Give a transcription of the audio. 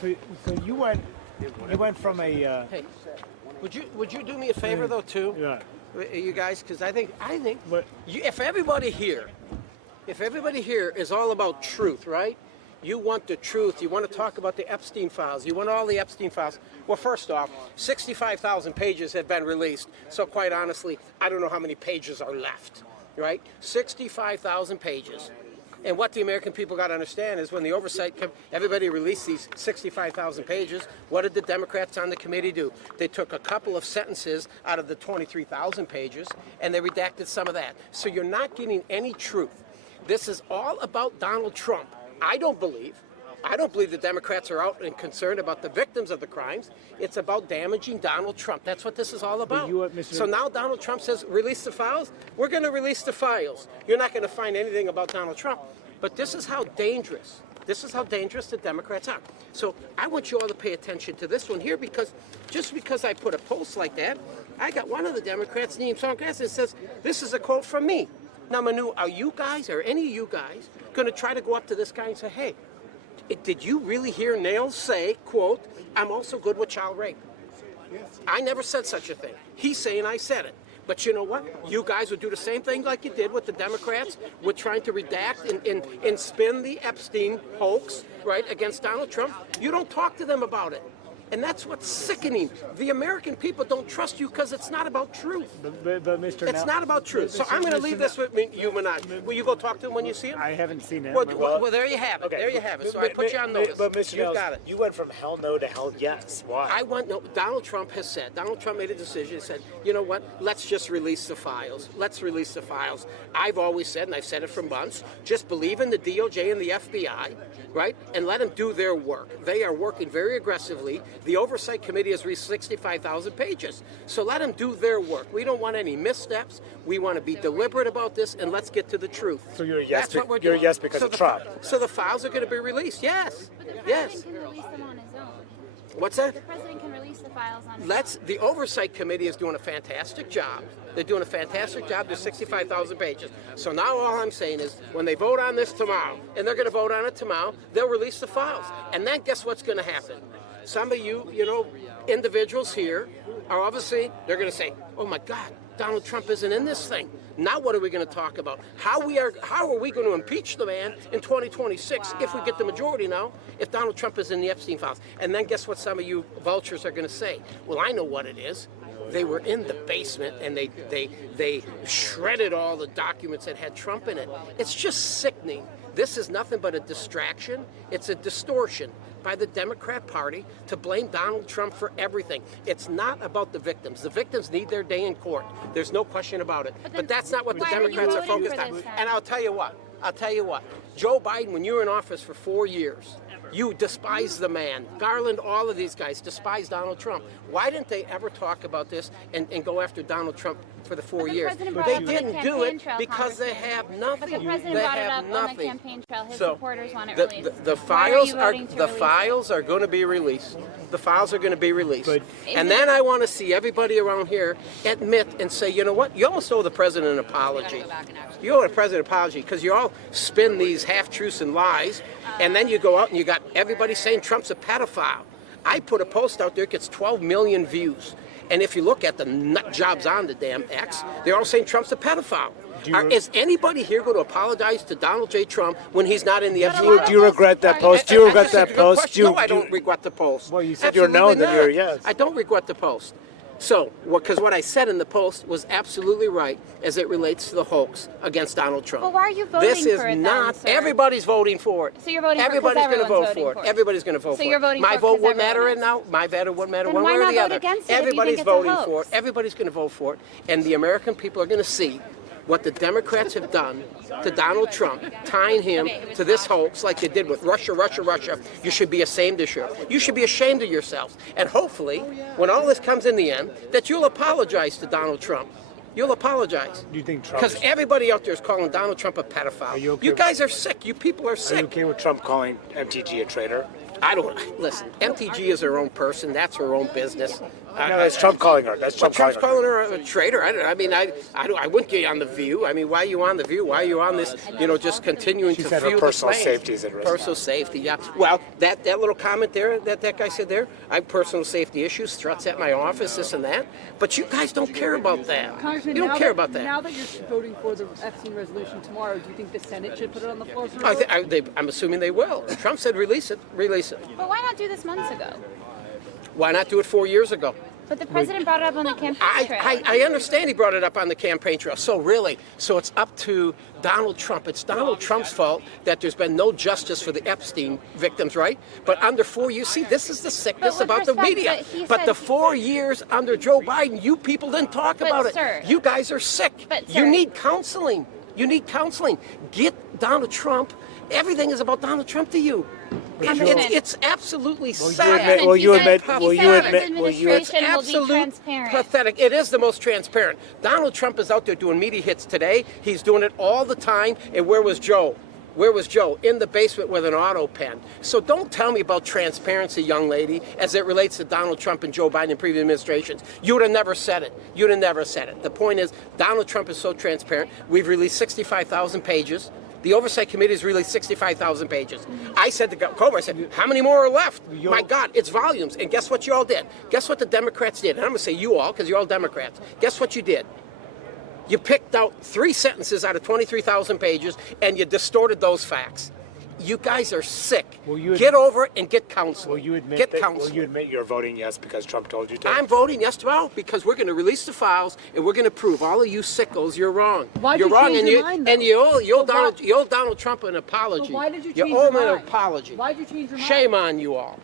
So you went from a. Hey, would you do me a favor though too? Yeah. You guys, because I think What? if everybody here is all about truth, right? You want the truth. You want to talk about the Epstein files. You want all the Epstein files. Well, first off, 65,000 pages have been released. So quite honestly, I don't know how many pages are left, right? 65,000 pages. And what the American people got to understand is when the oversight, everybody released these 65,000 pages, what did the Democrats on the committee do? They took a couple of sentences out of the 23,000 pages and they redacted some of that. So you're not getting any truth. This is all about Donald Trump. I don't believe the Democrats are out and concerned about the victims of the crimes. It's about damaging Donald Trump. That's what this is all about. So now Donald Trump says, release the files. We're going to release the files. You're not going to find anything about Donald Trump. But this is how dangerous the Democrats are. So I want you all to pay attention to this one here, because just because I put a post like that, I got one of the Democrats, Nehls, that says, this is a quote from me. Now, Manu, are you guys, or any of you guys, going to try to go up to this guy and say, hey, did you really hear Nehls say, quote, I'm also good with child rape? Yes. I never said such a thing. He's saying I said it. But you know what? You guys would do the same thing like you did with the Democrats, with trying to redact and spin the Epstein hoax, right, against Donald Trump. You don't talk to them about it. And that's what's sickening. The American people don't trust you because it's not about truth. But Mr. It's not about truth. So I'm going to leave this with you, Minaj. Will you go talk to him when you see him? I haven't seen him. Well, there you have it. Okay. There you have it. So I put you on notice. But Mr. You Nehls, got it. You went from hell no to hell yes. Why? Donald Trump has said, Donald Trump made a decision. He said, you know what? Let's just release the files. Let's release the files. I've always said, and I've said it for months, just believe in the DOJ and the FBI, right? And let them do their work. They are working very aggressively. The Oversight Committee has reached 65,000 pages. So let them do their work. We don't want any missteps. We want to be deliberate about this, and let's get to the truth. So you're a yes. That's what we're You're doing. a yes because of Trump. So the files are going to be released. Yes. But the Yes. president can release them on his own. What's that? The president can release the files on his own. The Oversight Committee is doing a fantastic job. They're doing a fantastic job. There's 65,000 pages. So now all I'm saying is when they vote on this tomorrow, and they're going to vote on it tomorrow, they'll release the files. And then guess what's going to happen? Some of you, individuals here are obviously, they're going to say, oh my God, Donald Trump isn't in this thing. Now what are we going to talk about? How are we going to impeach the man in 2026 if we get the majority now, if Donald Trump is in the Epstein files? And then guess what some of you vultures are going to say? Well, I know what it is. They were in the basement and they shredded all the documents that had Trump in it. It's just sickening. This is nothing but a distraction. It's a distortion by the Democrat Party to blame Donald Trump for everything. It's not about the victims. The victims need their day in court. There's no question about it. But that's not what the Democrats are focused on. And I'll tell you what. Joe Biden, when you were in office for 4 years, you despised the man. Garland, all of these guys despised Donald Trump. Why didn't they ever talk about this and go after Donald Trump for the 4 years? They didn't do it because they have nothing. But the president brought it up on the campaign trail. His supporters want it released. The files are going to be released. The files are going to be released. And then I want to see everybody around here admit and say, you know what? You almost owe the president an apology. You owe the president an apology because you all spin these half-truths and lies, and then you go out and you got everybody saying Trump's a pedophile. I put a post out there, it gets 12 million views. And if you look at the nut jobs on the damn X, they're all saying Trump's a pedophile. Is anybody here going to apologize to Donald J. Trump when he's not in the FBI? Do you regret that post? Do you regret that post? No, I don't regret the post. Well, you said you're no, that you're yes. I don't regret the post. So, because what I said in the post was absolutely right as it relates to the hoax against Donald Trump. Well, why are you voting this is for it not, then, sir? Everybody's voting for it. So you're voting everybody's for it because going to vote everyone's for it. Everybody's going to vote for it. So you're voting My for it vote because wouldn't matter everyone now. My vote wouldn't matter Then one why way or not the vote other. against it if you Everybody's think it's a voting hoax? for it. Everybody's going to vote for it. And the American people are going to see what the Democrats have done to Donald Trump, tying him to this hoax like they did with Russia. You should be ashamed of yourself. You should be ashamed of yourselves. And hopefully, when all this comes in the end, that you'll apologize to Donald Trump. You'll apologize. Do you think Trump? Because everybody out there is calling Donald Trump a pedophile. You okay you guys are sick. You people are sick. Are you okay with Trump calling MTG a traitor? I don't listen. MTG is her own person. That's her own business. No, that's Trump calling her. That's Trump Trump's calling her. calling her a traitor. I wouldn't get on the View. I mean, why are you on the View? Why are you on this? Just continuing She to said her fuel the personal flames. safety is at risk. Personal safety, yeah. Well, that little comment there that guy said there, I have personal safety issues, threats at my office, this and that. But you guys don't care about that. Congressman, You don't care about that. Now that you're voting for the Epstein resolution tomorrow, do you think the Senate should put it on the floor for a vote? I'm assuming they will. Trump said release it. Release it. But why not do this months ago? Why not do it 4 years ago? But the president brought it up on the campaign trail. I understand he brought it up on the campaign trail. So it's up to Donald Trump. It's Donald Trump's fault that there's been no justice for the Epstein victims, right? But under 4 years, see, this is the sickness But with about the respect, media. but But the 4 years under Joe Biden, you people didn't talk about it. Sir, you guys are sick. But, you sir, need counseling. You need counseling. Get Donald Trump. Everything is about Donald Trump to you. It's absolutely sad. Will you admit? He Will said you his admit? Will you? administration will be transparent. Pathetic. It is the most transparent. Donald Trump is out there doing media hits today. He's doing it all the time. And where was Joe? Where was Joe? In the basement with an auto pen. So don't tell me about transparency, young lady, as it relates to Donald Trump and Joe Biden in previous administrations. You would have never said it. You'd have never said it. The point is, Donald Trump is so transparent. We've released 65,000 pages. The Oversight Committee has released 65,000 pages. I said to Cobra, I said, how many more are left? My God, it's volumes. And guess what you all did? Guess what the Democrats did? And I'm going to say you all, because you're all Democrats. Guess what you did? You picked out 3 sentences out of 23,000 pages, and you distorted those facts. You guys are sick. Get over it and get counseling. Will you admit? Get counseling. Will you admit you're voting yes because Trump told you to? I'm voting yes tomorrow because we're going to release the files and we're going to prove all of you sickos you're wrong. Why'd you're you wrong, change and your you mind, though? you owe Donald Trump an apology. So why did you You change owe your him an mind? apology. Why'd you change your mind? Shame on you all.